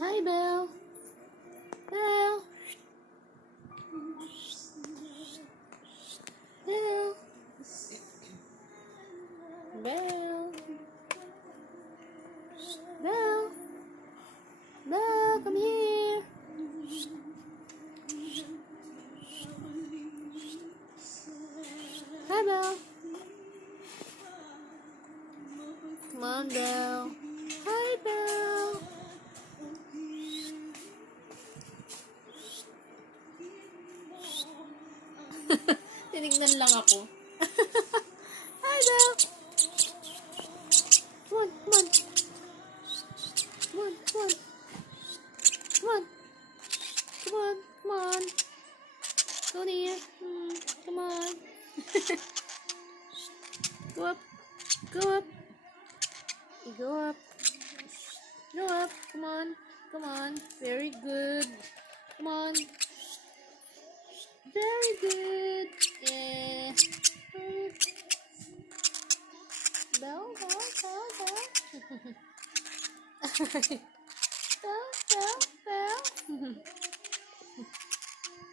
Hi, Belle. Belle. Belle. Belle. Belle. Belle, come here. Hi, Belle. Come on, Belle. Hi, Belle. Tinignan lang ako. Hi, Belle. Come on, come on. Come on, come on. Come on. Come on, come on. Go near. Come on. Go up. Go up. Go up. Go up. Come on. Come on. Very good. Come on. Very good. Yeah. Belle, Belle, Belle, Belle. Belle, Belle, Belle.